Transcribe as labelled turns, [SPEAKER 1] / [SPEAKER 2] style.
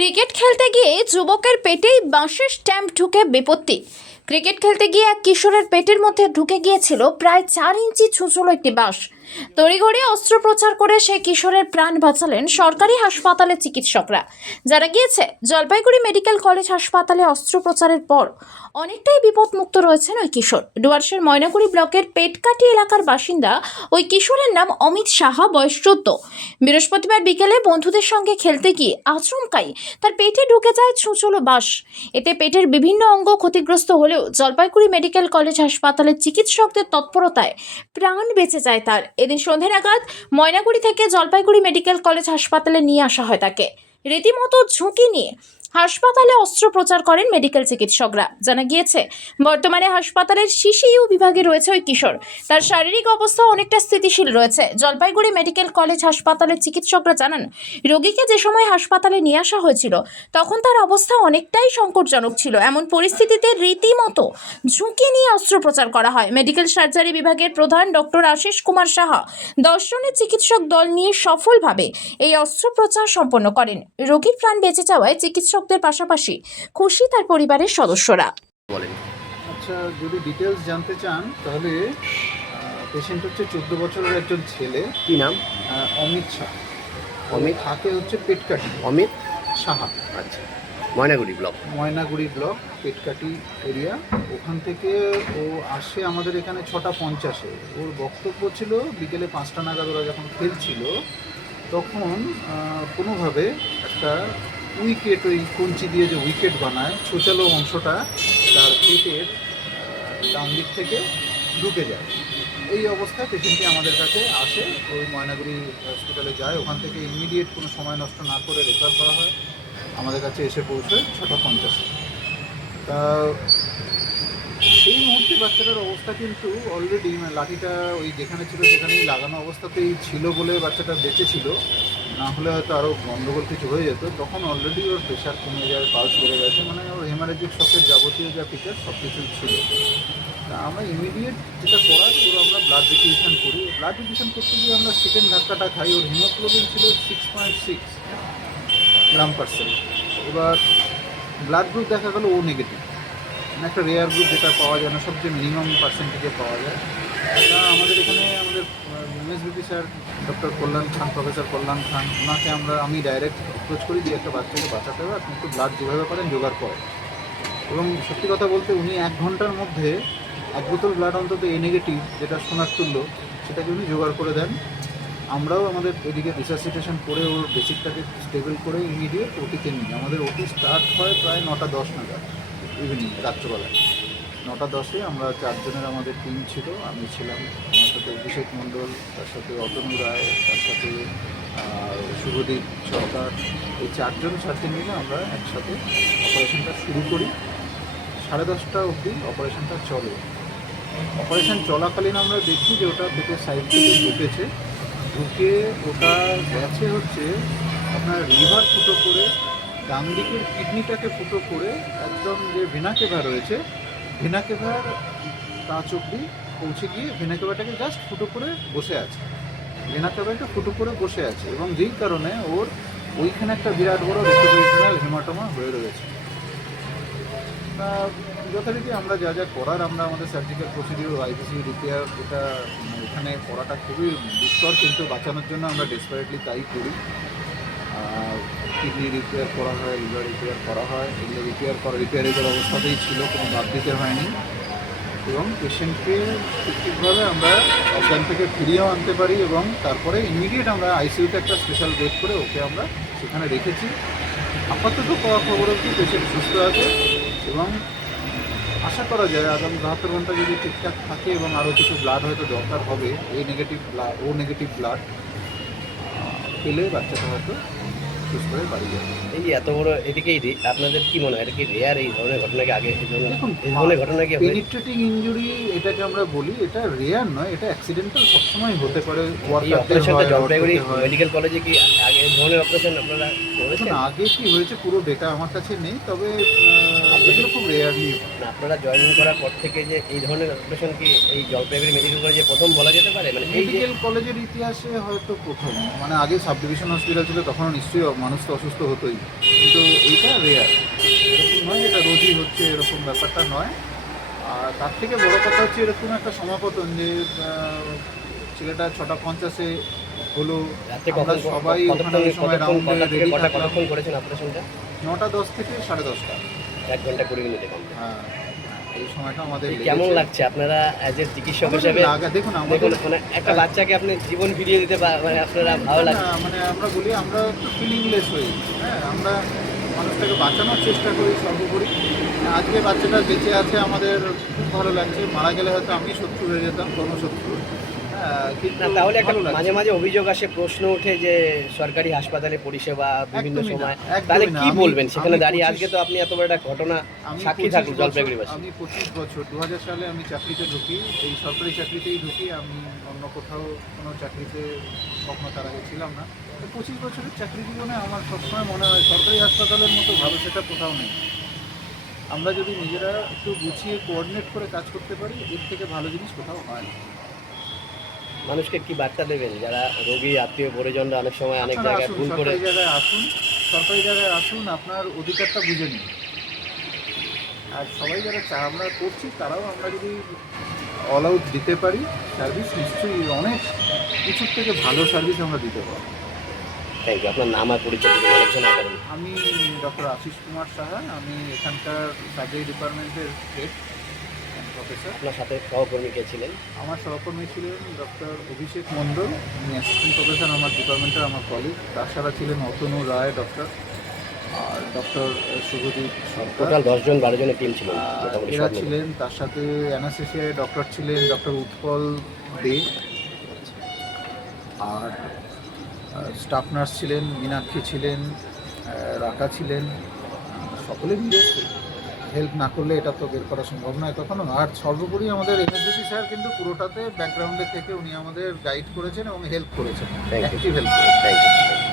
[SPEAKER 1] Cricket খেলতে গিয়ে যুবকের পেটেই বাঁশের স্ট্যাম্প ঢুকে বিপত্তি। ক্রিকেট খেলতে গিয়ে এক কিশোরের পেটের মধ্যে ঢুকে গিয়েছিল প্রায় চার ইঞ্চি ছুঁচলো একটি বাঁশ। তড়িঘড়ি অস্ত্রোপচার করে সেই কিশোরের প্রাণ বাঁচালেন সরকারি হাসপাতালের চিকিৎসকরা। যারা গিয়েছে, জলপাইগুড়ি মেডিকেল কলেজ হাসপাতালে অস্ত্রোপচারের পর অনেকটাই বিপদমুক্ত রয়েছেন ওই কিশোর। ডুয়ার্সের ময়নাগুড়ি ব্লকের পেটকাটি এলাকার বাসিন্দা ওই কিশোরের নাম অমিত সাহা, বয়স চোদ্দ। বৃহস্পতিবার বিকেলে বন্ধুদের সঙ্গে খেলতে গিয়ে আচমকাই তার পেটে ঢুকে যায় ছুঁচলো বাস এতে পেটের বিভিন্ন অঙ্গ ক্ষতিগ্রস্ত হলেও জলপাইগুড়ি মেডিকেল কলেজ হাসপাতালের চিকিৎসকদের তৎপরতায় প্রাণ বেঁচে যায় তার এদিন সন্ধে নাগাদ ময়নাগুড়ি থেকে জলপাইগুড়ি মেডিকেল কলেজ হাসপাতালে নিয়ে আসা হয় তাকে। রীতিমতো ঝুঁকি নিয়ে হাসপাতালে অস্ত্রোপচার করেন মেডিকেল চিকিৎসকরা। জানা গিয়েছে, বর্তমানে হাসপাতালের সিসিইউ বিভাগে রয়েছে ওই কিশোর। তার শারীরিক অবস্থা অনেকটা স্থিতিশীল রয়েছে। জলপাইগুড়ি মেডিকেল কলেজ হাসপাতালের চিকিৎসকরা জানান, রোগীকে যে সময় হাসপাতালে নিয়ে আসা হয়েছিল, তখন তার অবস্থা অনেকটাই সংকটজনক ছিল। এমন পরিস্থিতিতে রীতিমতো ঝুঁকি নিয়ে অস্ত্রোপচার করা হয়। মেডিকেল সার্জারি বিভাগের প্রধান ডক্টর আশিস কুমার সাহা দশ জনের চিকিৎসক দল নিয়ে সফলভাবে এই অস্ত্রোপচার সম্পন্ন করেন। রোগীর প্রাণ বেঁচে যাওয়ায় চিকিৎসকদের পাশাপাশি খুশি তার পরিবারের সদস্যরা।
[SPEAKER 2] বলেন।
[SPEAKER 3] আচ্ছা যদি ডিটেলস জানতে চান তাহলে পেশেন্ট হচ্ছে চোদ্দ বছরের একজন ছেলে।
[SPEAKER 2] কি নাম?
[SPEAKER 3] অমিত শাহ।
[SPEAKER 2] অমিত?
[SPEAKER 3] থাকে হচ্ছে পেটকাটি
[SPEAKER 2] অমিত?
[SPEAKER 3] সাহা।
[SPEAKER 2] আচ্ছা। Maynaguri block?
[SPEAKER 3] Maynaguri block Petkati area. ওখান থেকে ও আসে আমাদের এখানে ছটা পঞ্চাশে। ওর বক্তব্য ছিল বিকেলে পাঁচটা নাগাদ ওরা যখন খেলছিল তখন কোনোভাবে একটা উইকেট ওই কঞ্চি দিয়ে যে উইকেট বানায় ছোচালো অংশটা তার পেটের ডান দিক থেকে ঢুকে যায়। এই অবস্থায় পেশেন্টটি আমাদের কাছে আসে, ওই ময়নাগুড়ি হসপিটালে যায়। ওখান থেকে ইমিডিয়েট কোনো সময় নষ্ট না করে রেফার করা হয়। আমাদের কাছে এসে পৌঁছয় ছটা পঞ্চাশে। তা সেই মুহূর্তে বাচ্চাটার অবস্থা কিন্তু অলরেডি মানে লাঠিটা ওই যেখানে ছিল সেখানেই লাগানো অবস্থাতেই ছিল বলে বাচ্চাটা বেঁচে ছিল। না হলে হয়তো আরও গণ্ডগোল কিছু হয়ে যেত। তখন অলরেডি ওর প্রেশার কমে যায় পালস বেড়ে গেছে মানে ওর হেমারেজিক শকের যাবতীয় যা ফিচার সব কিছুই ছিল। তা আমরা ইমিডিয়েট যেটা করার পুরো আমরা ব্লাড ডিফিউশন করি। ব্লাড ডিফিউশন করতে গিয়ে আমরা সেকেন্ড ধাক্কাটা খাই। ওর হিমোগ্লোবিন ছিল six point six gram percent এবার ব্লাড গ্রুপ দেখা গেল ও নেগেটিভ একটা রেয়ার গ্রুপ যেটা পাওয়া যায় না, সবচেয়ে মিনিমাম পার্সেন্টেজে পাওয়া যায়। আমাদের এখানে MSBP sir, doctor Kalyan Khan, professor Kalyan Khan, ওনাকে আমরা, আমি ডাইরেক্ট অ্যাপ্রোচ করি যে একটা বাচ্চাকে বাঁচাতে হবে আপনি একটু ব্লাড যেভাবে পারেন জোগাড় করেন। এবং সত্যি কথা বলতে উনি এক ঘণ্টার মধ্যে এক বোতল ব্লাড অন্তত এ নেগেটিভ যেটা সোনার তুল্য, সেটাকে উনি জোগাড় করে দেন। আমরাও আমাদের এদিকে রিসার্সিটেশন করে ওর বেসিকটাকে স্টেবল করে ইমিডিয়েট ওটিতে নিই। আমাদের ওটি স্টার্ট হয় প্রায় নটা দশ নাগাদ ইভিনিং রাত্রবেলায়। নটা দশে আমরা চারজনের আমাদের টিম ছিল। আমি ছিলাম আমার সাথে অভিষেক মণ্ডল, তার সাথে অতনু রায়, তার সাথে শুভদীপ সরকার। এই চারজন সাথে মিলে আমরা একসাথে অপারেশনটা শুরু করি। সাড়ে দশটা অবধি অপারেশনটা চলে। অপারেশন চলাকালীন আমরা দেখি যে ওটা পেটের সাইড থেকে ঢুকেছে। ঢুকে ওটা গেছে হচ্ছে আপনার লিভার ফুটো করে ডান দিকের কিডনিটাকে ফুটো করে একদম যে ভেনাকেভা রয়েছে ভেনাকেভার কাঁচ অব্দি পৌঁছে গিয়ে ভেনাকেভাটাকে জাস্ট ফুটো করে বসে আছে। ভেনাকেভাটা ফুটো করে বসে আছে এবং যেই কারণে ওর ওইখানে একটা বিরাট বড় রেসিপিশনাল হেমাটোমা হয়ে রয়েছে। যথারীতি আমরা যা যা করার, আমরা আমাদের সার্জিক্যাল প্রসিডিউর আইপিসি রিপেয়ার এটা মানে এখানে করাটা খুবই দুষ্কর, কিন্তু বাঁচানোর জন্য আমরা ডেসপারেটলি তাই করি। কিডনি রিপেয়ার করা হয় লিভার রিপেয়ার করা হয়। এগুলো রিপেয়ার করা রিপেয়ারেবল অবস্থাতেই ছিল, কোনো বাদ দিতে হয়নি। এবং পেশেন্টকে ঠিক ঠিকভাবে আমরা অজ্ঞান থেকে ফিরিয়েও আনতে পারি এবং তারপরে ইমিডিয়েট আমরা আইসিইউতে একটা স্পেশাল বেড করে ওকে আমরা সেখানে রেখেছি। আপাতত পাওয়া খবর অবধি পেশেন্ট সুস্থ আছে এবং আশা করা যায় আগামী বাহাত্তর ঘণ্টা যদি ঠিকঠাক থাকে এবং আরও কিছু ব্লাড হয়তো দরকার হবে এই negative blood O negative blood পেলে বাচ্চাটা হয়তো বাড়ি
[SPEAKER 2] এই এত বড় এদিকেই রে- আপনাদের কি মনে হয়? এটা কি রেয়ার এই ধরনের ঘটনা কি আগে এই ধরনের
[SPEAKER 3] দেখুন
[SPEAKER 2] এই ধরনের ঘটনা কি
[SPEAKER 3] পেনিট্রেটিং ইঞ্জুরি এটাকে আমরা বলি এটা রেয়ার নয় এটা অ্যাক্সিডেন্টাল সবসময় হতে পারে ওয়ার্কারদের
[SPEAKER 2] অপারেশনটা জলপাইগুড়ি মেডিকেল কলেজে কি আগে এই ধরনের অপারেশন আপনারা করেছেন?
[SPEAKER 3] আগে কি হয়েছে পুরো ডেটা আমার কাছে নেই তবে এগুলো খুব রেয়ারলি
[SPEAKER 2] আপনারা জয়েনিং করার পর থেকে যে এই ধরনের অপারেশন কি এই জলপাইগুড়ি মেডিকেল কলেজে প্রথম বলা যেতে পারে? মানে
[SPEAKER 3] মেডিকেল কলেজের ইতিহাসে হয়তো প্রথম মানে আগে সাব ডিভিশন হসপিটাল ছিল তখন নিশ্চয়ই মানুষ তো অসুস্থ হতোই। কিন্তু এইটা রেয়ার এরকম নয় যেটা রোজই হচ্ছে এরকম ব্যাপারটা নয়। আর তার থেকে বড় কথা হচ্ছে এরকম একটা সমাপতন যে ছেলেটা ছটা পঞ্চাশে হলো। আমরা সবাই ওখানে ওই সময় রাউন্ডে রেডি থাকলাম। নটা দশ থেকে সাড়ে দশটা।
[SPEAKER 2] এক ঘণ্টা কুড়ি মিনিটে
[SPEAKER 3] হ্যাঁ। এই সময়টা আমাদের
[SPEAKER 2] কেমন
[SPEAKER 3] লাগছে?
[SPEAKER 2] আপনারা অ্যাজ এ চিকিৎসক হিসেবে
[SPEAKER 3] দেখুন
[SPEAKER 2] দেখুন
[SPEAKER 3] আমাদের
[SPEAKER 2] মানে একটা বাচ্চাকে আপনি জীবন ফিরিয়ে দিতে মানে আপনারা ভালো লাগছে।
[SPEAKER 3] মানে আমরা বলি আমরা একটু ফিলিংলেস হই হ্যাঁ? আমরা মানুষটাকে বাঁচানোর চেষ্টা করি সর্বোপরি। আজকে বাচ্চাটা বেঁচে আছে আমাদের খুব ভালো লাগছে। মারা গেলে হয়তো আমি শত্রু হয়ে যেতাম কোনো শত্রু।
[SPEAKER 2] না তাহলে একটা মাঝে মাঝে অভিযোগ আসে প্রশ্ন ওঠে যে সরকারি হাসপাতালে পরিষেবা বিভিন্ন সময়। তাহলে কি বলবেন? সেখানে দাঁড়িয়ে আজকে তো আপনি এত বড় একটা ঘটনা সাক্ষী থাকুন জলপাইগুড়িবাসী।
[SPEAKER 3] আমি পঁচিশ বছর দু হাজার সালে আমি চাকরিতে ঢুকি এই সরকারি চাকরিতেই ঢুকি আমি অন্য কোথাও কোনো চাকরিতে কখনো তার আগে ছিলাম না। পঁচিশ বছরের চাকরি জীবনে আমার সবসময় মনে হয় সরকারি হাসপাতালের মতো ভালো সেটা কোথাও নেই। আমরা যদি নিজেরা একটু গুছিয়ে কোঅর্ডিনেট করে কাজ করতে পারি এর থেকে ভালো জিনিস কোথাও হয় না।
[SPEAKER 2] মানুষকে কি বার্তা দেবেন? যারা রোগী আত্মীয় পরিজনরা অনেক সময় অনেক জায়গায় ভুল করে
[SPEAKER 3] জায়গায় আসুন সরকারি জায়গায় আসুন আপনার অধিকারটা বুঝে নিন। আর সবাই যারা চা আমরা করছি তারাও আমরা যদি অল আউট দিতে পারি সার্ভিস নিশ্চয়ই অনেক কিছুর থেকে ভালো সার্ভিস আমরা দিতে পারি
[SPEAKER 2] থ্যাংক ইউ আপনার নাম আর পরিচয় আলোচনা করেন
[SPEAKER 3] আমি ডক্টর আশিস কুমার সাহা আমি এখানকার সার্জারি ডিপার্টমেন্টের হেড
[SPEAKER 2] আপনার সাথে সহকর্মী কে ছিলেন?
[SPEAKER 3] আমার সহকর্মী ছিলেন ডক্টর অভিষেক মণ্ডল। উনি অ্যাসিস্ট্যান্ট প্রফেসর আমার ডিপার্টমেন্টের আমার কলিগ তাছাড়া ছিলেন অতনু রায় ডক্টর। আর ডক্টর শুভদীপ সরকার।
[SPEAKER 2] টোটাল দশজন বারো জনের টিম ছিলেন মোটামুটি
[SPEAKER 3] এরা। ছিলেন তার সাথে অ্যানাসেসিয়ায় ডক্টর ছিলেন ডক্টর উৎপল দে। আর স্টাফ নার্স ছিলেন মীনাক্ষী ছিলেন রাকা ছিলেন। সকলে মিলে হেল্প না করলে এটা তো বের করা সম্ভব নয়। কখনো আর সর্বোপরি আমাদের এমএসডিসি স্যার কিন্তু পুরোটাতে ব্যাকগ্রাউন্ডে থেকে উনি আমাদের গাইড করেছেন এবং হেল্প করেছেন। অ্যাক্টিভ হেল্প করেছেন।